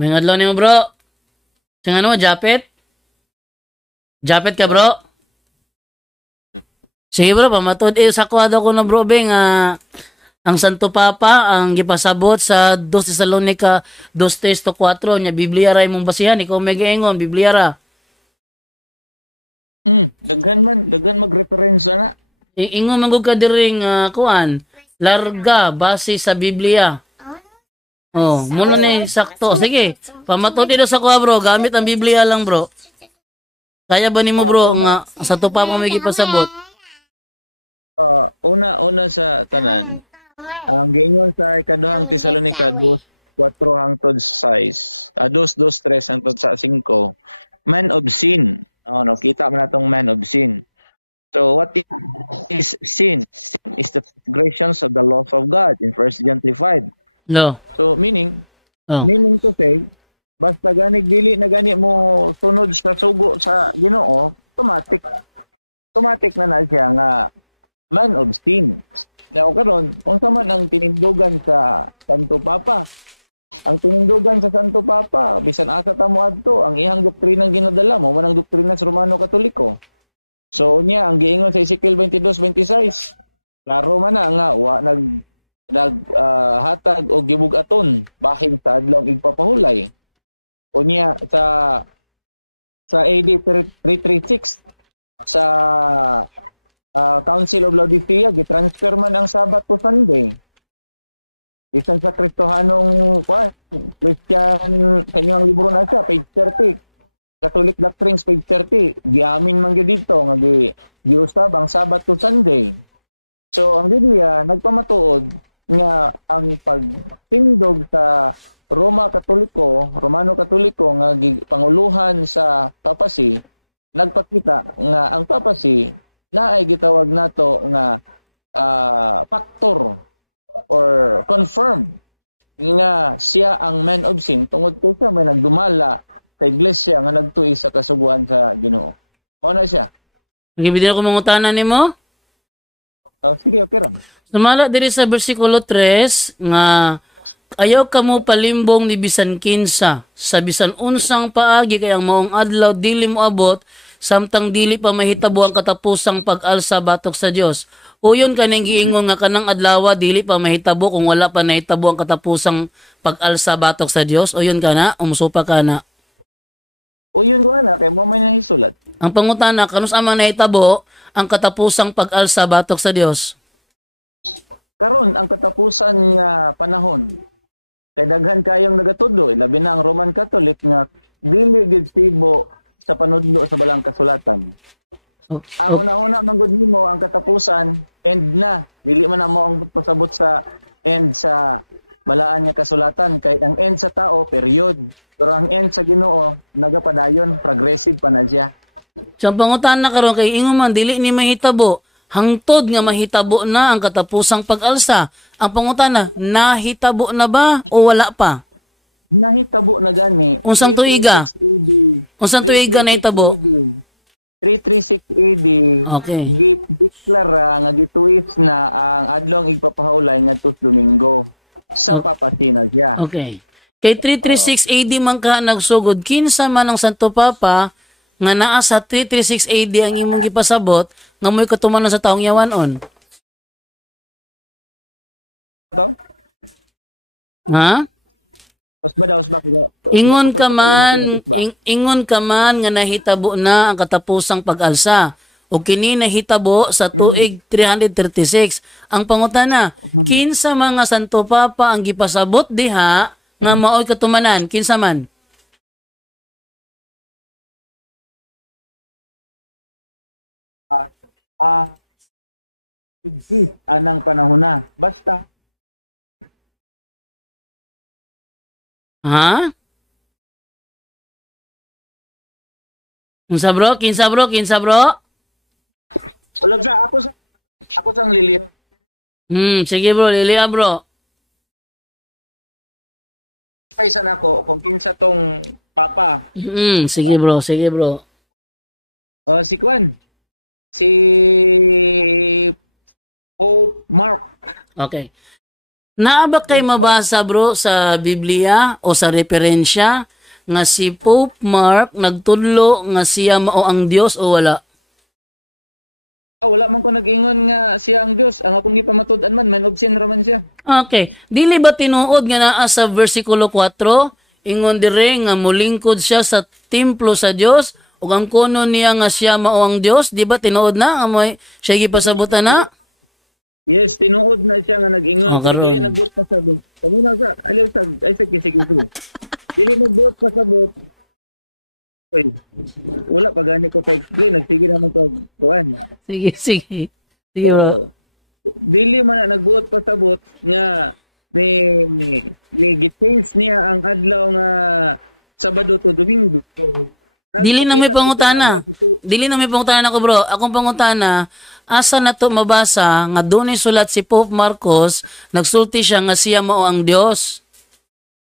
May adlaw nimo bro. Sing ano, Japet? Japet ka bro? Sige bro, pamatod. Sa kwado ko na bro, Beng, ang Santo Papa, ang gipasabot sa 2 Thessalonica 2:3-4, nya Biblia ra imong basihan, ikaw may gaingon, Biblia ra. Daghan mag-reference na. Ingon man gud ka diring kuan, larga base sa Biblia. Oh, muna ni sakto. Sige, pamatod dito sa kuha bro, gamit ang Biblia lang bro. Kaya ba nimo bro nga sa Santo Papa may gipasabot? Una sa tanan, ang giingon sa ikaduhang Tesalonica 2:4 hangtod 6, 2:3 hangtod sa 5, man of sin. No, kita man natong man of sin. So what is sin? Sin is the transgressions of the laws of God in 1 John 3:5. No. So meaning to say, basta gani dili na gani mo sunod sa sugo sa Ginoo, automatic na siya nga man of sin. Now karon, unsa man ang tinindugan sa Santo Papa? Ang tinindugan sa Santo Papa, bisan asa ta mo adto, ang iyang doktrinang ginadala mo man ang doktrina sa Romano Katoliko. So niya ang giingon sa Ezekiel 22:26, klaro man na nga wa hatag og gibug-aton bahin sa adlaw igpapahulay. Unya sa AD 336 sa Council of Laodicea, gitransfer man ang Sabat to Sunday. Bisan sa Kristohanong Christian, sa inyong libro na siya, page 30. Catholic Doctrines, page 30. Giamin man gyud dito nga giusab ang Sabat to Sunday. So ang Biblia nagpamatuod nga ang pagtindog sa Romano Katoliko nga panguluhan sa papacy, nagpakita nga ang papacy na ay gitawag nato nga factor or confirm nga siya ang man of sin tungod kay siya may nagdumala sa iglesia nga nagtuig sa kasuguan sa Ginoo. Mao na siya. Gibidin ko mangutanan nimo. Sige, okay ra. Sumala diri sa bersikulo 3 nga ayaw kamo palimbong ni bisan kinsa sa bisan unsang paagi kay ang maong adlaw dili mo abot samtang dili pa mahitabo ang katapusang pag-alsa batok sa Dios. Uyon kaning giingon nga kanang adlaw dili pa mahitabo kung wala pa nahitabo ang katapusang pag-alsa batok sa Dios. Uyon kana, umusupa kana. Uyon ko na kay mo may nahisulat. Ang pangutana kanus amang nahitabo ang katapusang pag-alsa batok sa Dios. Karon ang katapusan nga panahon kay daghan kayong nagatudlo, labi na ang Roman Catholic nga dili gid sibo sa panudlo sa balang kasulatan. Ang una-una man gud nimo ang katapusan end na, dili man mo ang pasabot sa end sa balaan nga kasulatan kay ang end sa tao period, pero ang end sa Ginoo nagapadayon, progressive pa na siya. Sa pangutana karon kay ingon man dili ni mahitabo hangtod nga mahitabo na ang katapusang pag-alsa. Ang pangutana, nahitabo na ba o wala pa? Nahitabo na gani. Unsang tuiga? Unsang tuiga nahitabo? 336 AD. Okay. Gideklara nga gituis na ang adlong igpapahulay ngadto Domingo. Sa papasina siya. Okay. Kay 336 AD man ka nagsugod kinsa man ang Santo Papa nga naa sa 336 AD ang imong gipasabot nga mo'y katumanon sa taong yawanon. Ito? Ha? Ingon ka man nga nahitabo na ang katapusang pag-alsa o kini nahitabo sa tuig 336. Ang pangutana, kinsa mga Santo Papa ang gipasabot diha nga maoy katumanan? Kinsa man? Exist anang panahon na. Basta ha? Kinsa bro? Ulag sa ako sang liliyon. Sige bro, liliya bro. Kaysa nako kung kinsa tong papa. Sige bro. Si Kwan. Si Pope Mark. Okay. Naa ba kay mabasa bro sa Biblia o sa referensya nga si Pope Mark nagtudlo nga siya mao ang Dios o wala? Wala man ko nag-ingon nga siya ang Dios. Ang akong gipamatud-an man of sin raman siya. Okay. Dili ba tinuod nga naa sa versikulo 4 ingon dire nga mulingkod siya sa templo sa Dios ug ang kuno niya nga siya mao ang Dios? Di ba tinuod na amoy siya gipasabutan na? Yes, tinuod na siya nga nag-ingon. Pero karon. dili nagbuot pa sa bot. Kamuna sa, aliw sa, ay sige. Dili nagbuot pa sa bot. Uy, wala pa gani ko ka-explain. Nagsige naman ko. Kuhan. Sige, sige. Sige bro. Dili man na nagbuot pa sa bot nga ni gitaste niya ang adlaw nga Sabado to Domingo. Dili na may pangutana. Dili na may pangutana ko bro. Akong pangutana, asa na to mabasa nga dunay sulat si Pope Marcos, nagsulti siya nga siya mao ang Dios.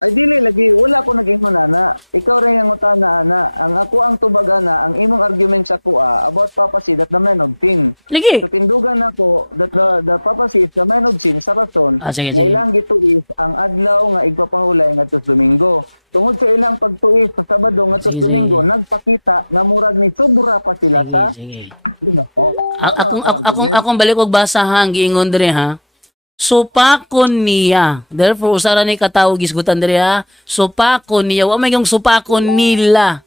Ay dili lagi wala ko nag-ingon ana. Ikaw rin ang utana ana. Ang ako ang tubagana, ang imong argument sa kuha about Papa C that the man of sin. Ligi. So tindugan ako that the Papa C is the man of sin sa rason. Sige, Nga sige. ilang gituis ang adlaw nga igpapahulay ngadto Domingo. Tungod sa ilang pagtuis sa Sabado ngadto Sige, Domingo, nagpakita nga murag ni sobra pa sila sa Sige. Oh, Akong balik og basa ha, ang giingon dire ha. Supakon niya. Therefore, usara ni katawo gisgutan dire ha. Supakon niya. Wa may yung supakon nila.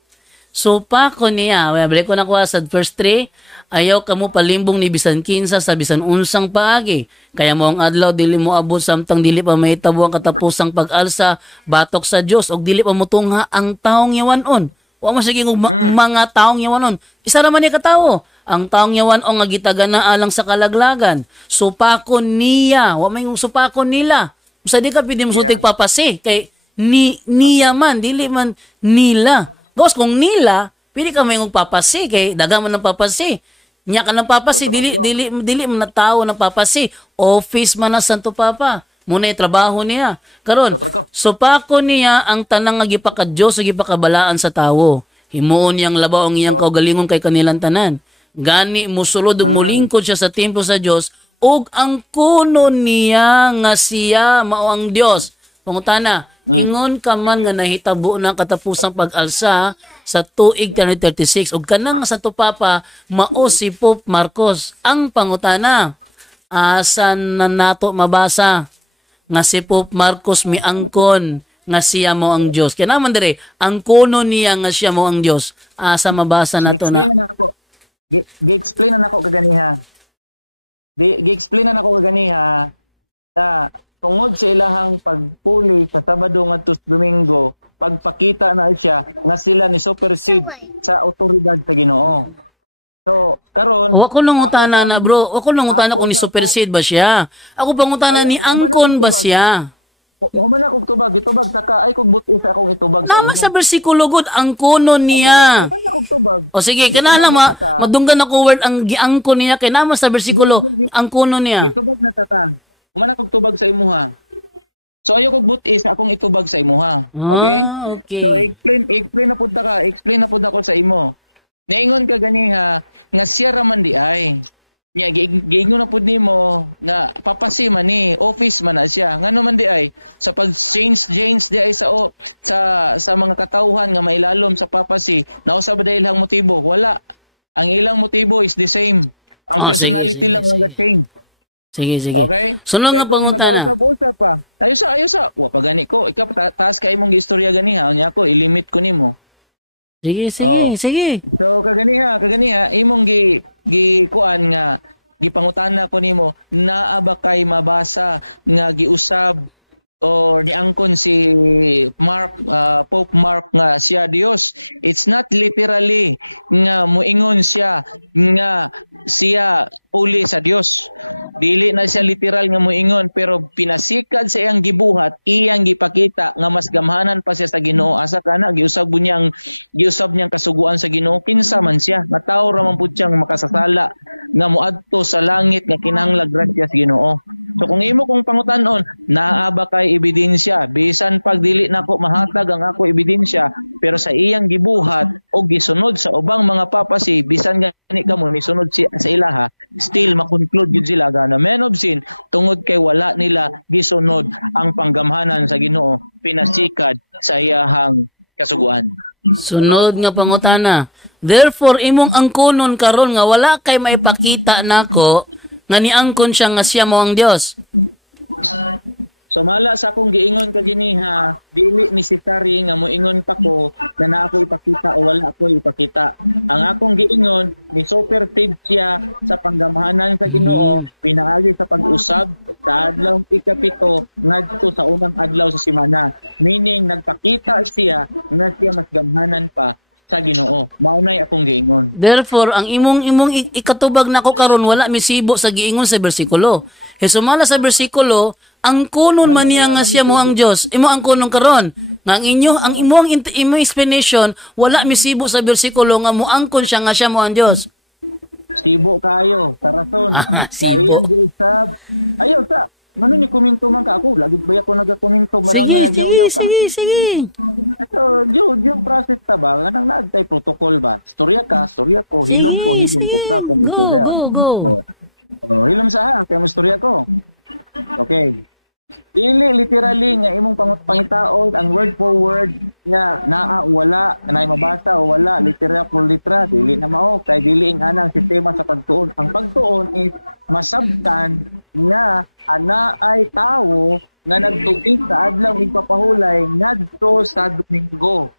Supakon niya. Balik ko na kuha sa verse 3. Ayaw kamo palimbong ni bisan kinsa sa bisan unsang paagi. Kaya mo ang adlaw dili mo abot samtang dili pa mahitabo ang katapusang pag-alsa batok sa Dios og dili pa motungha ang taong yawanon. Wa mo sige mga taong yawanon. Isa ra man ni katawo. Ang taong yawan o nga gitagana alang sa kalaglagan. Supakon niya. Wa may yung supakon nila. Sa di ka pwede mo sutig papasi. Kay niya man. Dili man nila. Gos kung nila, pwede ka may yung papasi. Kay daga man ng papasi. Niya ka ng papasi. Dili man na tao ng papasi. Office man na Santo Papa. Muna yung trabaho niya. Karon, supakon niya ang tanang nga gipaka-Diyos o gipakabalaan sa tao. Himuon niyang labaw ang iyang kaugalingon kay kanilang tanan. Gani musulod ug mulingkod siya sa templo sa Dios ug ang kuno niya nga siya mao ang Dios. Pangutana, ingon ka man nga nahitabo na katapusang pag-alsa sa tuig 2036 ug kanang Santo Papa mao si Pope Marcos. Ang pangutana, asan na nato mabasa nga si Pope Marcos miangkon nga siya mo ang Dios? Kaya naman dire, ang kuno niya nga siya mo ang Dios. Asa mabasa nato na? Gi-explain na ako kaganiha. Gi-explain na ako kaganiha na tungod sa ilahang pagpuli sa Sabado ngadto Domingo, pagpakita na siya nga sila ni supersede sa otoridad sa Ginoo. So, karon Wa ko nangutana na bro. Wa ko nangutana kung ni supersede ba siya. Ako pangutana ni angkon ba siya? Human akong tubag, itubag saka ay kung butis akong itubag sa Naman imo. sa bersikulo god ang kuno niya. Human akong tubag. O sige, kanala madunggan ako word ang giangkon niya kay naman sa bersikulo ang kuno niya. Itubag na tata. Human akong tubag sa imuha. So ayo kog butis akong itubag sa imuha. Okay? Okay. So explain na pud ka, explain na pud ako sa imo. Naingon ka ganiha nga siya ra man di ay. Nya giingon na pud nimo nga papasi man ni office man na siya. Ngano man di ay sa pag-change di ay sa mga katawhan nga mailalom sa papasi. Nausa ba dahil ang motibo? Wala. Ang ilang motibo is the same. Ang personality lang nga change. Sige. Okay? Sunod nga pangutana. Usap pa. Ayos sa. Wa pa gani ko. Ikaw taas kay imong istorya ganiha. Unya ko i-limit ko nimo. Sige. So kaganiha imong kuan nga gipangutana ko nimo naa ba kay mabasa nga giusab or niangkon si Pope Mark nga siya Dios. It's not literally nga muingon siya nga siya uli sa Dios. Dili na siya literal nga muingon pero pinasikad sa iyang gibuhat, iyang gipakita nga mas gamhanan pa siya sa Ginoo. Asa kana giusab niyang kasuguan sa Ginoo kinsa man siya. Nga tawo ra man pud siyang makasasala nga moadto sa langit nga kinahanglan grasya sa Ginoo. So kung imo kung pangutanon, naa ba kay ebidensya? Bisan pag dili nako mahatag ang ako ebidensya, pero sa iyang gibuhat o gisunod sa ubang mga papasi, bisan gani kamo nisunod sa ilaha, still makonclude gyud sila nga na men of sin tungod kay wala nila gisunod ang panggamhanan sa Ginoo, pinasikad sa iyahang kasuguan. Sunod nga pangutana. Therefore, imong angkonon karon nga wala kay maipakita nako nga niangkon siya nga siya mo ang Dios. So mala sa akong giingon kaginiha, dili necessary nga moingon pa ko na naa ko ipakita o wala ko ipakita. Ang akong giingon ni supersede siya sa panggamhanan sa Ginoo pinaagi sa pag-usab sa adlaw ikapito ngadto sa unang adlaw sa semana. Meaning nagpakita siya nga siya mas gamhanan pa sa Ginoo. Maunay akong giingon. Therefore, ang imong ikatubag nako karon wala misibo sa giingon sa bersikulo. Sumala sa bersikulo, ang kunon man niya nga siya mo ang Dios. Imo ang kunon karon. Nga ang inyo, ang imong explanation wala misibo sa bersikulo nga moangkon siya nga siya mo ang Dios. Sibo kayo, sa rason. Sibo. Ayaw sa. Mano ni komento man ka ako? Lagi ba ako nagakomento? Sige. So, yung process ta ba? Anong naagtay protocol ba? Storya ko, hilom ko ka. Go. Hilom sa ha, kaya mo storya ko. Okay. Dili literally nga imong pangitaon ang word for word nga naa wala na mabasa o wala litera for litera dili na mao kay dili ing anang sistema sa pagtuon. Ang pagtuon is masabtan nga ana ay tawo nga nagtuig sa adlaw igpapahulay ngadto sa Domingo.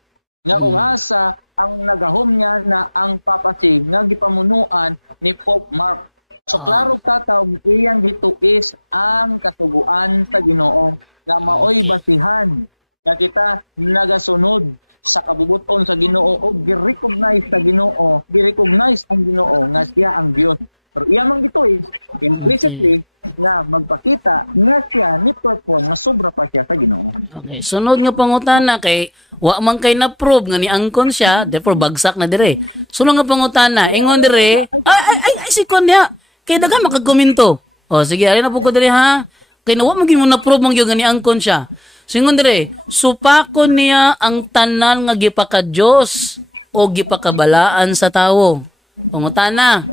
Nga kung asa ang nagahom niya na ang papasi nga gipamunuan ni Pope Mark. So klaro kataw iyang gituis ang kasuguan sa Ginoo nga maoy basihan nga kita nagasunod sa kabubuton sa Ginoo o gi-recognize sa Ginoo, gi-recognize ang Ginoo nga siya ang Dios. Pero iya man gituis implicitly nga magpakita nga siya ni perform nga sobra pa siya sa Ginoo. Okay, sunod nga pangutana kay wa man kay na-prove nga niangkon siya, therefore bagsak na dire. Sunod nga pangutana, ingon dire, ay sikon niya. Kay dagan makakomento. O sige, ari na po ko diri ha. Kay nawa mo gyud na prove mong gyud nga niangkon siya. Singon dire, supakon niya ang tanan nga gipaka Dios o gipakabalaan sa tawo. Pangutana,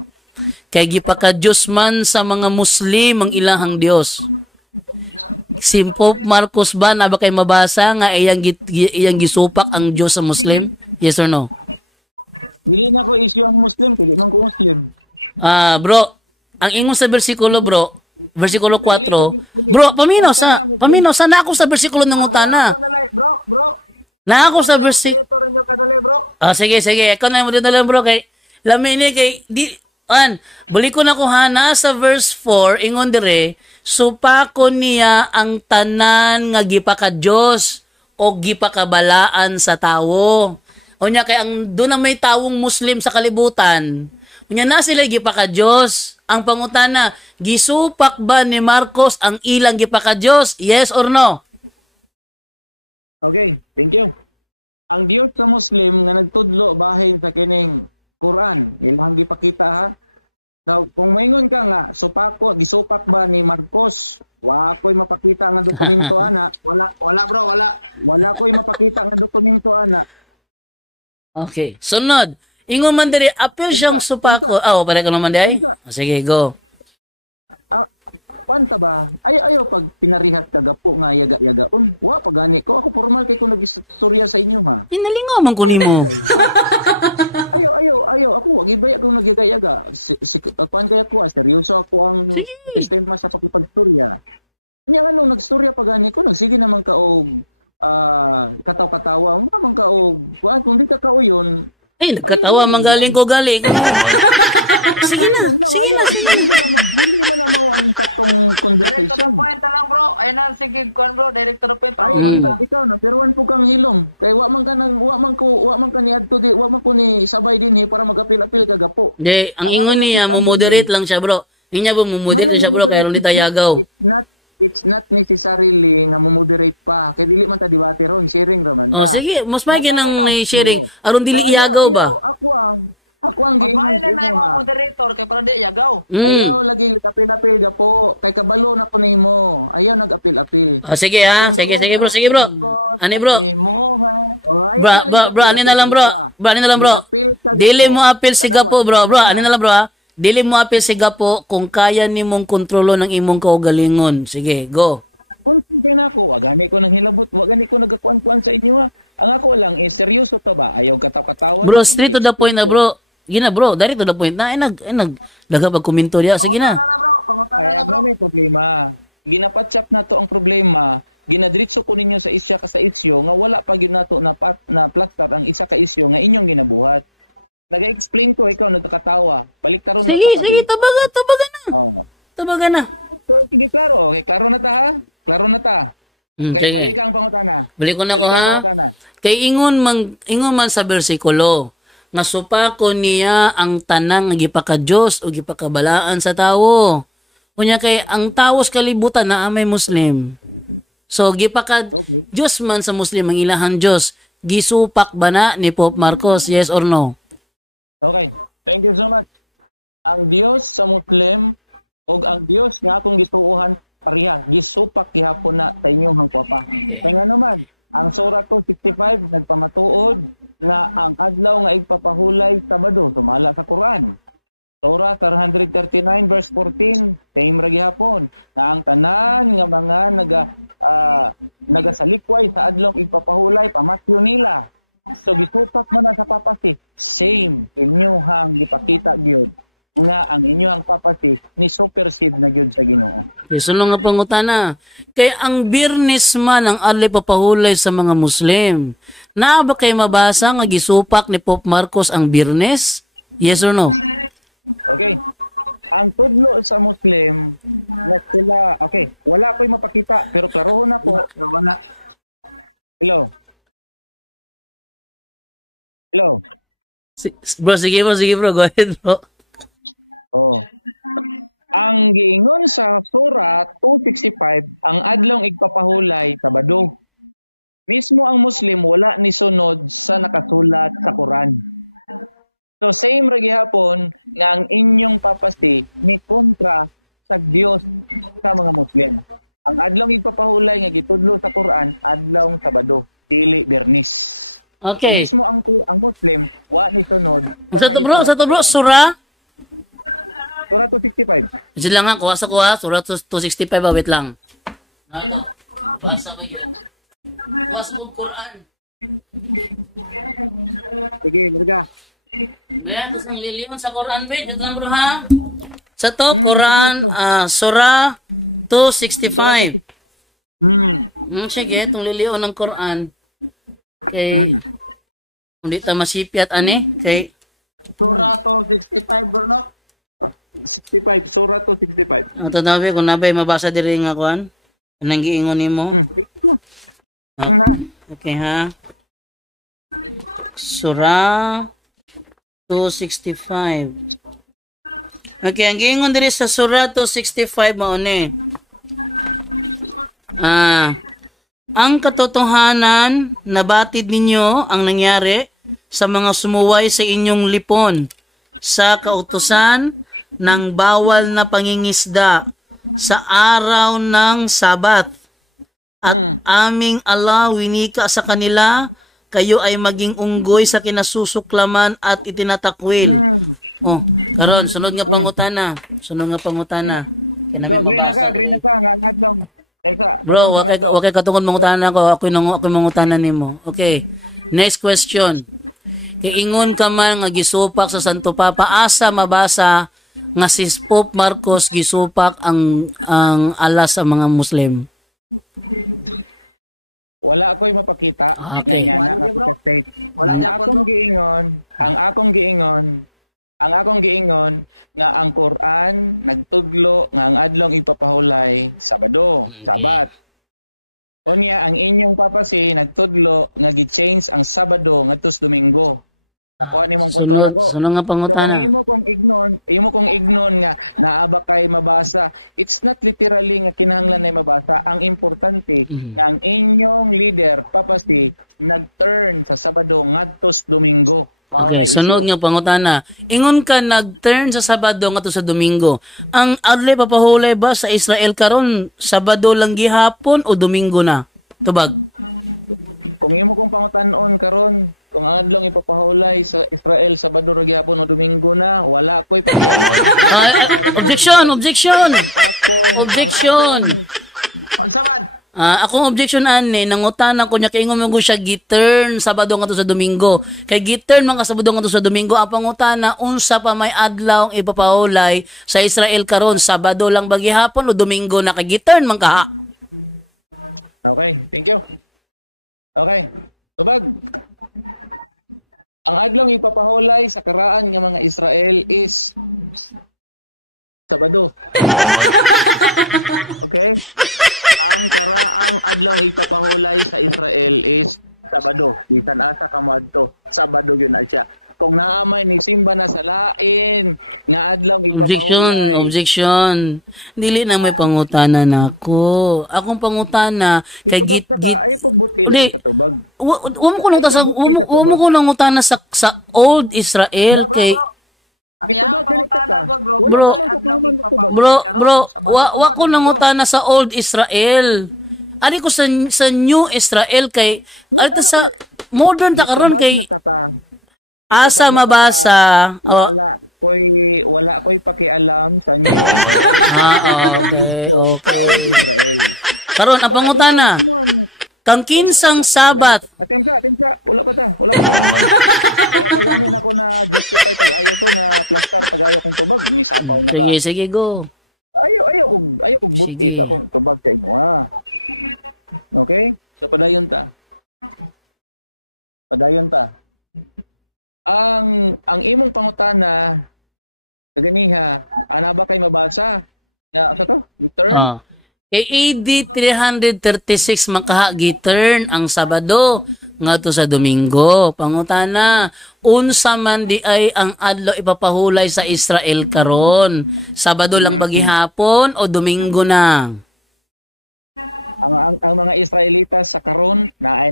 kay gipaka Dios man sa mga Muslim ang ilahang Dios. Si Pope Marcos ba na ba kay mabasa nga iyang gisupak ang Dios sa Muslim? Yes or no? Dili na ko issue ang Muslim, dili man ko Muslim. Bro, ang ingon sa bersikulo bro, bersikulo 4. Bro, paminaw sa na ako sa bersikulo ng utana. Bro. Na ako sa bersikulo. Bro. Sige. Ikaw na mo din bro kay lamin ni kay di balik ko na kuhana sa verse 4 ingon dire, supakon niya ang tanan nga gipaka Dios o gipakabalaan sa tawo. Unya kay ang doon na may tawong Muslim sa kalibutan. Unya na sila gipaka Dios. Ang pangutana, gisupak ba ni Marcos ang ilang gipaka Dios? Yes or no? Okay, thank you. Ang Dios sa Muslim nga nagtudlo bahin sa kining Quran, ilang gipakita ha. Now, kung maingon ka nga, gisupak ba ni Marcos? Wa ko'y mapakita nga dokumento ana. Wala bro. Wala ko'y mapakita nga dokumento ana. Okay, sunod. Ingon man diri apil siyang supako. Pare ka naman di ay? Sige, go. Panta ba? Ayaw pag pinarihat kagapo nga yaga-yaga. Wa pa gani ko. Ako formal kay ko nag-istorya sa inyo ha. Pinalingaw man ko nimo. Ayaw. Ako wag ibaya kung nagyaga-yaga. Kuan kaya ko, seryoso ako ang sistema sa pakipagstorya. Kanya nga nagstorya pa gani ko, nagsige naman ka og kataw-katawa. Naman ka og kung di ka kauyon. Nagkatawa, manggaling ko galing. Sige na. Hindi mo na mo ang saktong conversation. Director na point lang bro. Ayun na, sige, kuan bro. Director na point. Ikaw na, pero wan po kang hilom. Kaya wa man ka ni adto di, wa man ko ni sabay din para mag-apil-apil ka gapo. Di, ang ingon niya, mo-moderate lang siya bro. Inya ba mo-moderate siya bro, kaya ron di tayagaw. It's not necessarily nga mo-moderate pa. Kaya dili man ta debate ron, sharing raman ta. Sige, mas may ginang sharing. Aron dili iyagaw ba? Ako ang giingon Magbahay na sa na imo, yung ha. moderator kay para di yagaw. Ayaw lagi apil-apil ga po. Kay kabalo na ko nimo. Ayaw nag-apil-apil. Ah, sige ha. Sige bro, sige bro. Ani bro? Imo ha. Oh, ayaw Bro, na bro, lagi bro, ani na lang bro. Bro, ani na lang bro. Apil ka Dili gapo. mo apil si Kadawat, Gapo bro. Bro, tama ani na. na lang bro ha. Dili mo apil si Gapo kung kaya nimong kontrolo ng imong kaugalingon. Sige, go. Kung sige na ako, wagani ko nang hilabot, wagani ko nagakuan-kuan sa inyo, ha. Ang ako lang is seryoso to ba? Ayaw kataw-katawa. Bro, straight to the point na bro. Gina bro, dari to the point na daga pagkomento diya. Sige na. Pangutana na bro. Pangutana Ay, na bro. ano may problema? Ginapatsap na to ang problema. Ginadritso ko ninyo sa isya ka sa isyo nga wala pa gyud nato na plaster ang isa ka isyo nga inyong ginabuhat. Naga-explain ko, ikaw nagkakatawa. Baliktaron na Sige, ta sige, tabaga na. Oh. Tabaga na. So, sige, klaro. Okay, klaro na ta, ha? Klaro na ta. Okay, Okay. balik ang pangutana. Balik ko na ko Balik ang ha. pangutana. Kay ingon man sa bersikulo nga supako niya ang tanang nga gipaka Dios o gipakabalaan sa tawo. Kunya kay ang tawo sa kalibutan na amay Muslim. So gipaka Okay. Dios man sa Muslim ang ilahang Dios. Gisupak ba na ni Pope Marcos, yes or no? Okay. Thank you so much. Ang Dios sa Muslim o ang Dios nga akong gituuhan pareha, gisupak gihapon na sa inyong hangkwapa. Kaya nga naman, ang Surah 265 nagpamatuod nga ang adlaw nga igpapahulay Sabado sumala sa Quran. Surah 139 verse 14 same ra gihapon na ang tanan nga mga nagasalikway sa adlaw igpapahulay pamatyo nila. So gisupak man na sa papasi, same inyuhang gipakita gyud nga ang inyuhang papasi ni supersede na gyud sa Ginoo. Sunod nga pangutana. Kay ang Birnes man ang adlay papahulay sa mga Muslim. Naa ba kay mabasa nga gisupak ni Pope Marcos ang Birnes? Yes or no? Okay. Ang tudlo sa Muslim na sila, okay, wala ko'y mapakita pero klarohon ako. Wala. Hello. Hello. Bro, sige bro. Go ahead bro. Oh. Ang giingon sa Surah 265, ang adlong igpapahulay Sabado. Mismo ang Muslim wala ni sunod sa nakasulat sa Quran. So same ra gihapon nga ang inyong papasi ni kontra sa Dios sa mga Muslim. Ang adlong igpapahulay nga gitudlo sa Quran adlong Sabado, dili Biyernes. So Okay. mismo ang Muslim wa ni sunod Sa to bro, Quran. Surah? Surah 265. Sige lang nga, kuha. Surah 265 ba? Wait lang. Basa ba yun? Basa mo Quran. Sige, marga. Mayroon sa nililiyon sa Quran, ba? Dito na bro ha? Sa to, Quran, Surah 265. Sige, itong liliyon ng Quran. Okay. Kung di ta masipyat, kay Surah 265 bro no? 65, Surah 265. ito nabi, kung nabay mabasa diri nga kuan. Anong giingon nimo? Okay ha. Surah 265. Okay, ang giingon diri sa Surah 265 mao ni. Ang katotohanan nabatid ninyo ang nangyari sa mga sumuway sa inyong lipon sa kautusan ng bawal na pangingisda sa araw ng Sabat. At aming Allah winika sa kanila, kayo ay maging unggoy sa kinasusuklaman at itinatakwil. Oh, karon sunod nga pangutana. So, agree na ka, nga adlong. Teka, Bro, okay katungod mangutana ko, ako mangutana nimo. Okay. Next question. Kiingon ka man nga gisupak sa Santo Papa, asa mabasa nga si Pope Marcos gisupak ang alas sa mga Muslim. Wala ako'y mapakita. Okay. Nga na state. Wala Ang Japon, akong bro. giingon, nga ang Quran nagtudlo nga ang adlong ipapahulay Sabado, Sabat. Unya ang inyong papasi nagtudlo nga gi-change ang Sabado ngadto sa Domingo. Nakuha nimong punto nako. Sunod nga So kung pangutana. imo kong ignon nga naaba kay mabasa, it's not literally nga kinahanglan na mabasa. Ang importante nga ang inyong leader papasi nag-turn sa Sabado ngadto sa Domingo. Mao na Okay, sunod issue. nga pangutana. Ingon ka nag-turn sa Sabado nga to sa Domingo. Ang adlay papahulay ba sa Israel karon Sabado lang gihapon o Domingo na? Tubag. Kung imo kong pangutan-on karon, kung adlong ipapahulay sa Israel Sabado ra gihapon o Domingo na, wala ko'y pakialam. Objection, objection. Objection. Unsa man? Akong objection ani nangutanan ko nya kay ingon mo siya giturn Sabado nga to sa Domingo. Kay giturn man ka Sabado nga to sa Domingo ang pangutana unsa pa may adlaw ang ipapahulay sa Israel karon Sabado lang ba gihapon o Domingo na kay giturn man ka. Okay, thank you. Okay. Tubag. Ang adlong ipapahulay sa karaan nga mga Israel is Sabado. Okay? Ang karaang adlong ipapahulay sa Israel is Sabado. Bisan asa ka moadto, Sabado yun na siya. Kung naamay ni simba na sa lain nga adlong ipapahulay. Objection. Dili na may pangutana nako. Akong pangutana kay Itubag ka ka, ay pagbuti Hindi. lang sa tubag. Wa mo ko nang utana sa Old Israel kay Kaya pangutana ko, bro. Bro, Bro, wa ko nang utana sa Old Israel. Ari ko sa New Israel kay alta sa modern ta karon kay asa mabasa. Wala ko'y pakialam sa New Israel. Okay. Sa Old Israel. Karon ang pangutana. Kang kinsang Sabat. Atensya. Wala pa ta naman. Wala pa ganin ako na justify pag-ayo to na plastar pag-ayo kong tubag. Ni sapaw na ka. Sige, go. Ayaw kong butis Sige. akong tubag sa imo ha. Okay? So padayon ta. Ang imong pangutana kaganiha ana ba kay mabasa nga sa to return Kay AD 336 makaha giturn ang Sabado ngadto sa Domingo. Pangutana, unsa man di ay ang adlaw ipapahulay sa Israel karon? Sabado lang ba gihapon o Domingo na? ang mga Israelitas sa karon na ay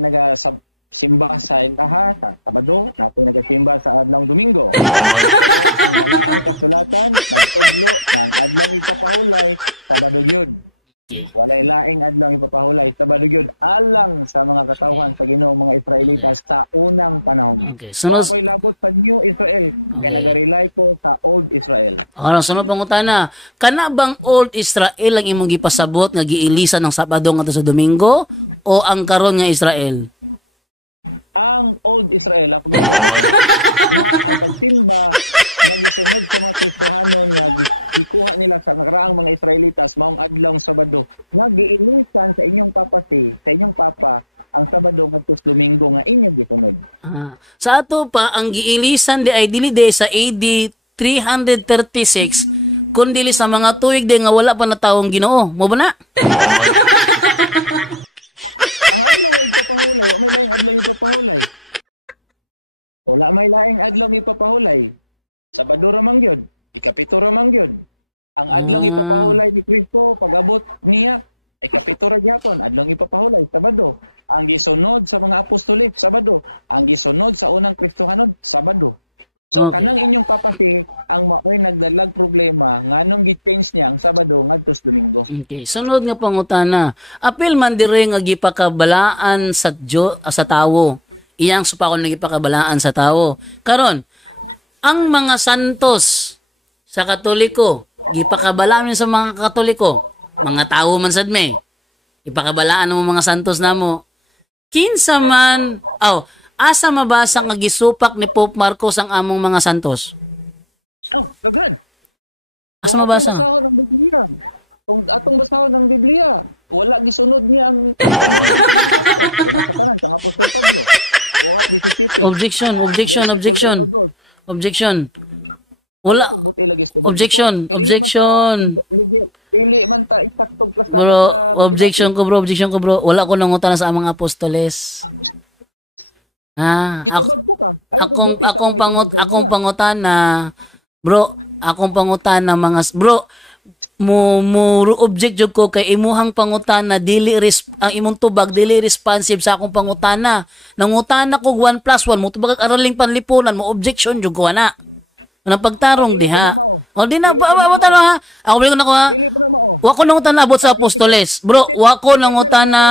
simba sa ilaha sa Sabado napoy nagasimba sa adlaw Domingo. Pero ang balaang kasulatan nagtudlo nga ang adlaw ipapahulay Sabado gyud. Walay laing adlaw ipapahulay Sabado gyud alang sa mga katawhan sa Ginoo mga Israelitas sa unang panahon. Okay, So ako'y labot sa New Israel kaya nagarely ko sa Old Israel. Ano sunod pangutana? Kana bang Old Israel ang imong gipasabot nga giilisan ng Sabado ngadto sa Domingo o ang karon nga Israel? Ang Old Israel ako nga ang pagsimba nga gisunod sa mga Kristohanon nga gikuha nila sa nakaraang mga Israelitas maong adlaw Sabado nga giilisan sa inyong sa inyong papa ang Sabado ngadto sa Domingo nga inyong gisunod. Sa ato pa ang giilisan di ay dili di sa AD 336 kundi sa mga tuig di nga wala pa na taong Ginoo. Mo ba na? Ang adlaw nga ipapahulay, wa may laing adlaw ipapahulay. Wala may laing adlaw ipapahulay. Sabado ra man gyud, ikapito ra man gyud. Ang adlaw ipapahulay ni Kristo pag-abot niya ikapito ra gyapon, adlaw ipapahulay Sabado. Ang gisunod sa mga apostolik Sabado, ang gisunod sa unang Kristohanon Sabado. So kanang inyong papasi ang maoy nagdalag problema nganong gi-change niya ang Sabado ngadto sa Domingo. Okay, sunod nga pangutana. Apil man dire nga gipakabalaan sa tawo. Iyang supakon nga gipakabalaan sa tawo. Karon, ang mga santos sa Katoliko, gipakabalaan sa mga Katoliko, mga tawo man sad me. Ipakabalaan mo mga santos namo. Kinsa man, asa mabasa nga gisupak ni Pope Marcos ang among mga santos? Daghan. Asa Kung mabasa? atong basahon ng Biblia, kung atong basahon ng Biblia, wala gisunod niya ang tuntunan sa mga santos. Kung nasa tanan sang Apostol Pablo, buhat 17. Objection. Versikulo 1-2. Objection. Wala. Ako buti lagi sa Objection. Dili man ta eksaktong plastada Bro, sa objection ko bro. Wala ko nangutan sa among apostoles. Itubag po ka. Akong pangutan na bro, akong pangutan na mga bro, object jud ko kay imuhang pangutana ang imong tubag dili responsive sa akong pangutana. Nangutana ko 1 plus 1 mo tubag araling panlipunan mo objection jud ko ana. Anong pagtarong Dili diha? pa na mao. O di na Dili pa na ba mao. tanong ha? Ako balik ko na ko ha. Dili pa na mao. Wa ko nangutana abot sa apostoles. Bro, wa ko nangutana.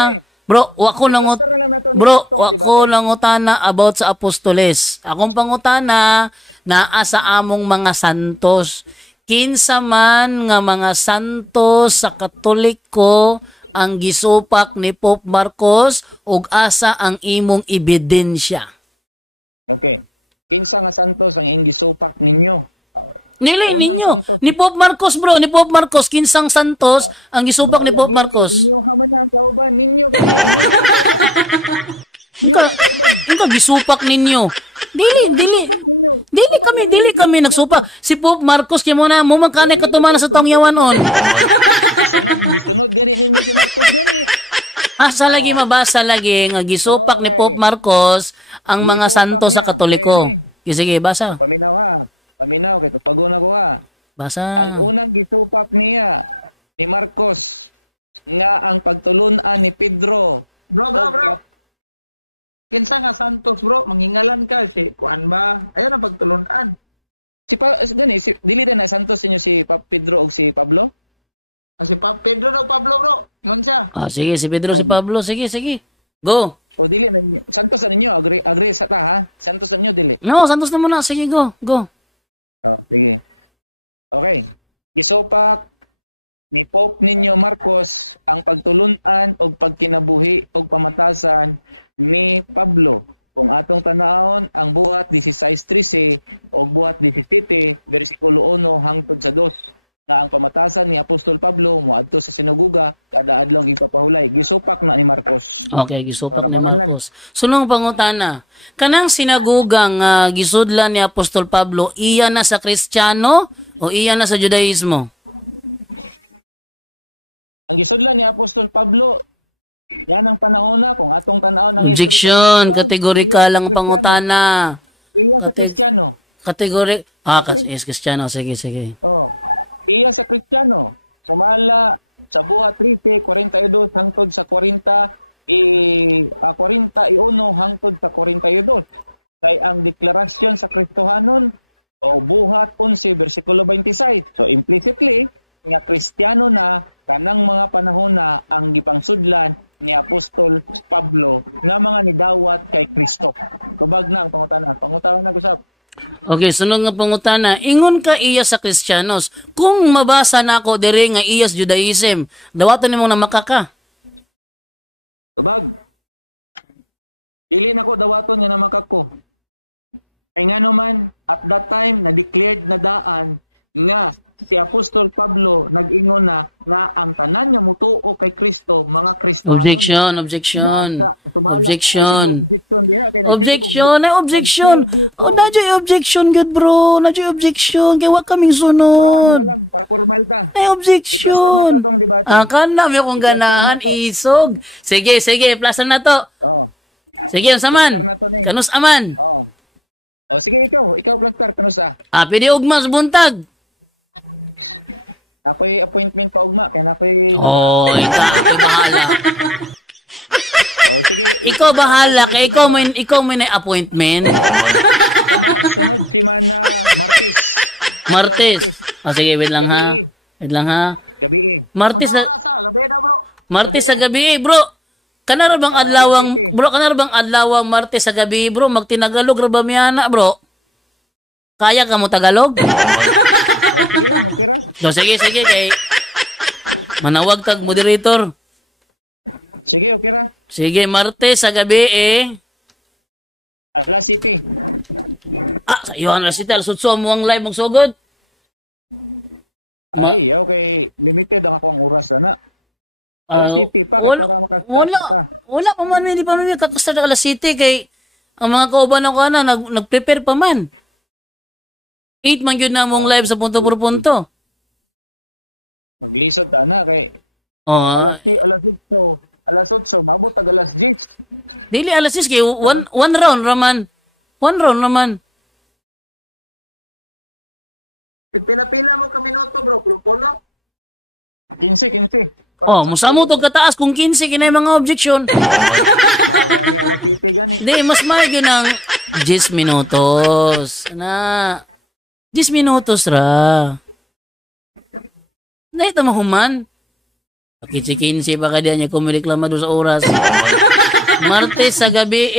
Bro, wa ko I-cluster na lang nato ni Bro, Pastor, wa di ba, ko Tay? nangutana about sa apostoles. Akong pangutana naa sa among mga santos. Kinsa man nga mga santos sa Katoliko ang gisupak ni Pope Marcos ug asa ang imong ebidensya. Okay. Kinsa nga santos ang ing gisupak ninyo? Nili Unang ninyo santos. ni Pope Marcos bro, ni Pope Marcos kinsang santos ang gisupak ni Pope Marcos. Inyo ha man ang kauban ninyo gani. Inyo ang kauban. Inyo ang kauban. Ika gisupak ninyo. Oh, gisupak ninyo. Dili kami nagsupak. Si Pope Marcos kay mo man kanay katumana sa tong yawanon. Bisunod gani ninyo si Marcos gani. Asa lagi mabasa lagi nga gisupak ni Okay. Pope Marcos ang mga Gisupak santo sa niya. Katoliko. Okay. Sige, basa. Paminaw ha. Paminaw kay tupagon ako ha. Basa. Ang unang gisupak niya ni Marcos nga ang pagtulunan ni Pedro. Bro. Kinsa nga Santos, bro? Manghingalan ka si kuan ba? Ayun ang pagtulunan. Dili na Santos inyo si Pedro o si Pablo? Si Pedro daw Pablo, bro. Yun siya. Sige, si Pedro, si Pablo. Sige. Go. O dili na ninyo. Santos na ninyo, agree sa ta ha? Santos na ninyo dili. No, santos na muna. Sige, go. Oh, sige. Okay. Gisupak ni Pope ninyo Marcos ang pagtulunan o pagkinabuhi o pamatasan ni Pablo. Kung atong tanawon ang buhat 16:13 o buhat 17 bersikulo 1 hangtod sa 2 nga ang pamatasan ni Apostol Pablo moadto sa sinagoga kada adlaw ipapahulay. Gisupak na ni Marcos. Okay, gisupak Para ni pangalan. Marcos. Sunong pangutana. Kanang sinagugang gisudlan ni Apostol Pablo, iya na sa Kristiyano o iya na sa Judaismo? Ang gisudlan ni Apostol Pablo, yan ang panahon na kung atong tanaw ng Objection, kategorikal ang pangutana. Iya sa Kristiyano. Kategori yes, Kristiyano. Sige. Oh. Iya sa Kristiyano. Sumala sa buhat 13:42 hangtod sa 41 hangtod sa 42. Kay ang deklarasyon sa Kristohanon o buhat 11 bersikulo 26. So implicitly nga Kristiyano na kanang mga panahon na ang gipangsudlan ni Apostol Pablo nga mga nidawat kay Kristo. Kubag na ang pangutana. Pangutana na gusap. Okay, sunod nga pangutana. Ingon ka iya sa Kristiyanos. Kung mabasa na ako diri nga iya sa Judaism, dawaton nimo na makaka. Kubag. Dili na ko dawaton nga naman kako. Kay nga naman, at that time, na-declared na daan nga si Apostol Pablo nag-ingon na nga ang tanan niya mutuo kay Kristo, mga Kristohanon. Objection. Nadyo objection good bro. Nadyo objection. Kaya wag kaming Bro, ano sunod. na lang, para formal ta. Objection. I-plus na itong debate. Akan na, may kong ganahan, isog. Sige, plus na to. Oo. Sige, ang saman. Plaster na to, Ning. Kanus aman. Oo. O sige, ikaw plaster, kanusa? Pwede ugma sa buntag. Ako'y appointment pa ugma, kaya ako'y Ako'y bahala. O sige. Ikaw bahala, kay ikaw may na-appointment. Sunod si Mana Martes. Martes. Sige, wait lang ha. Gabi. Wait lang ha. Gabi. Martes Sa gabi na, bro. Martes sa gabi, bro. Kanara bang adlawang, City. bro, kanara bang adlawang Martes sa gabi, bro? Magtinagalog ra ba miyana, bro? Kaya ka mo Tagalog? O sige lang, okay ra. So, sige, kay manawag tag moderator. Sige, okay ra. Sige, Martes sa gabi Alas City. sa iyon na si Tal, sutso mo ang live magsugod. Ay, okay. Limited ang akong oras na. Alas City pa, kaya para makastart ka. Wala pa man, hindi pa man kakastart ng Alas City kay ang mga kauban ako nag-prepare pa man. 8 man yun na mong live sa punto por punto. Maglisod ta na kay alas 8, mabot tag alas 10. Dili alas 6 kay one round raman. Pinapila mo ka minuto, bro. Pulupulo. 15, 15. Oh, musamo to kataas kung 15 kinay mga objection. Mao gani alas 7 gani. Di, mas mahal yun ng 10 minutos. Na, 10 minutos ra. Na ito mahuman. Pakitsi-kinsi baka diyan niya kumireklama doon sa oras. Martes sa gabi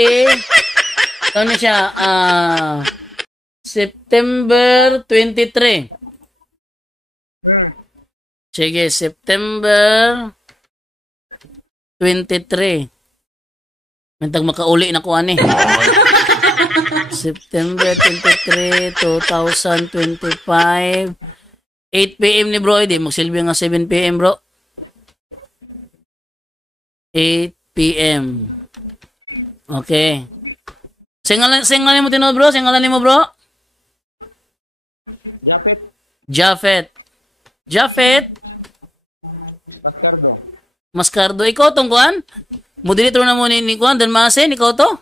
ano na siya, September 23. Sige, September 23. Mantag makauli na ko ani. September 23, 2025. 8 p.m. ni bro, di magsilbi nga 7 p.m. bro. 8 p.m. Okay. Singalan mo tinod bro? Singalan mo bro? Jafet. Mascardo. Ikaw tong kuan? Moderator na mo ni kuan dan masen ikaw to?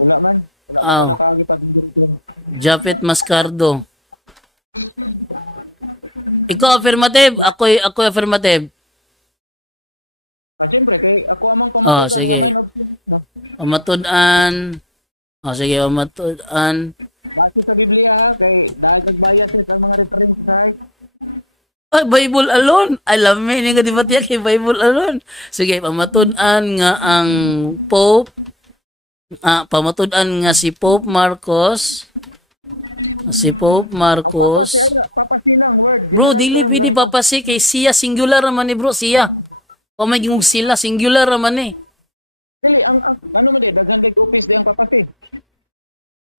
Wala man ako nakagipag moderator. Jafet Mascardo. Ikaw affirmative, ako affirmative. Siyempre, kay ako amang pamatudan nga may option. No? Pamatudan. Sige, pamatudan. Base sa Biblia ha, kay dagag biases ang mga reference sa Ay, Bible alone. Alam mo, hindi ka di ba tiyak kay Bible alone. Sige, pamatudan nga ang Pope. Pamatudan nga si Pope Marcos. Papasi lang word. Bro, dili pwede papasi kay siya. Singular naman ni bro, siya. O may gingog sila, singular naman eh. Dili, ang ano mo di, daghan leg office di ang papasi.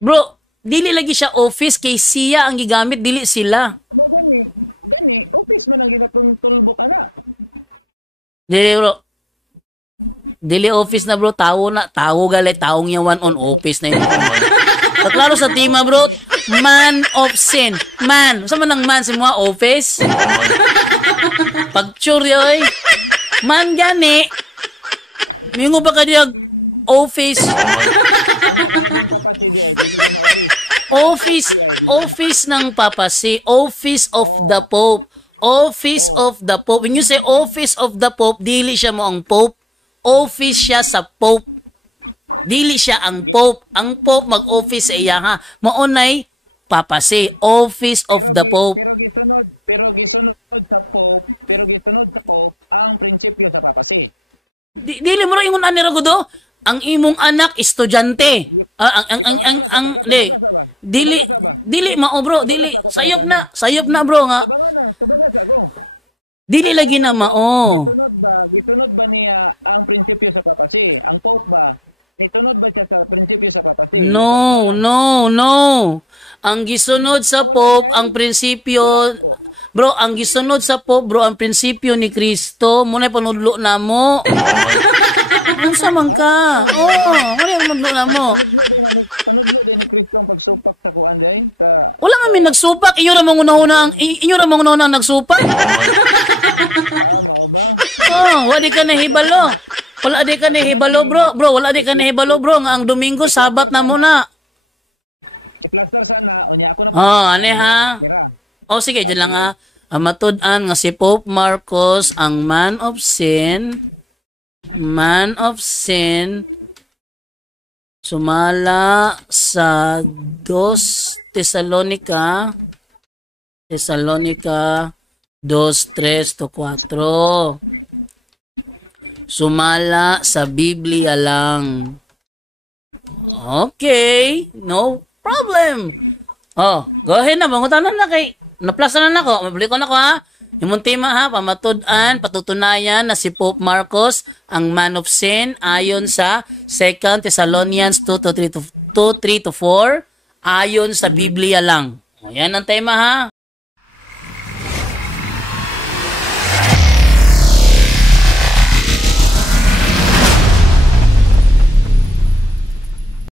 Bro, dili lagi siya office kay siya ang gigamit, dili sila. Mo gani, office man ang ginatulbok ana. Dili bro. Dili office na bro, tawo galit, taong yawan on office na yun. Klaro sa tima bro, man of sin. Man, saan man ang man si mga office? Pagtsure yoy. Man gani. Mingo ba ka diya office? Kanya ka na din papasi di ay, dili na office. Office ng papasi. Office of the Pope. Office of the Pope. When you say office of the Pope, dili siya mo ang Pope. Office siya sa Pope. Dili siya ang Pope. Ang Pope mag-office sa iya ha. Maunay papasi. Office of the Pope. Pero gisunod sa Pope ang prinsipyo sa papasi. Dili mo rin ingon ani ra gudo. Ang imong anak estudyante. Dili mao bro, dili sayop na bro nga. Tubagas ako. Dili lagi na mao. Gisunod ba niya ang prinsipyo sa papasi? Ang Pope ba? Nisunod ba siya sa prinsipyo sa papasi? No. Ang gisunod sa Pope, ang prinsipyo, bro, ang gisunod sa Pope, bro, ang prinsipyo ni Kristo, muna panudlo na mo. Ano sa man ka? Muna panudlo na mo. Panudlo din ni Kristo ang pagsupak sa kuan day. Wala man nagsupak, inyo ra manguna ang nagsupak. Mao ba? Wala ka nahibalo. Wala di ka nahibalo, bro. Wala di ka nahibalo, bro, nga ang Domingo, Sabat na muna. I-plaster sana, unya ako na po. Ane ha? Sige, dyan lang ha. Matudan nga si Pope Marcos, ang man of sin, sumala sa 2 Tesalonica 2:3-4. Sumala sa Biblia lang. Okay, no problem. Go ahead na, mangutanan na kay. Naplasan na nako, mabili ko na ko ha. Imong tema ha, pamatudan, patutunayan na si Pope Marcos ang man of sin ayon sa 2 Thessalonians 2:3-4 ayon sa Biblia lang. Yan ang tema ha.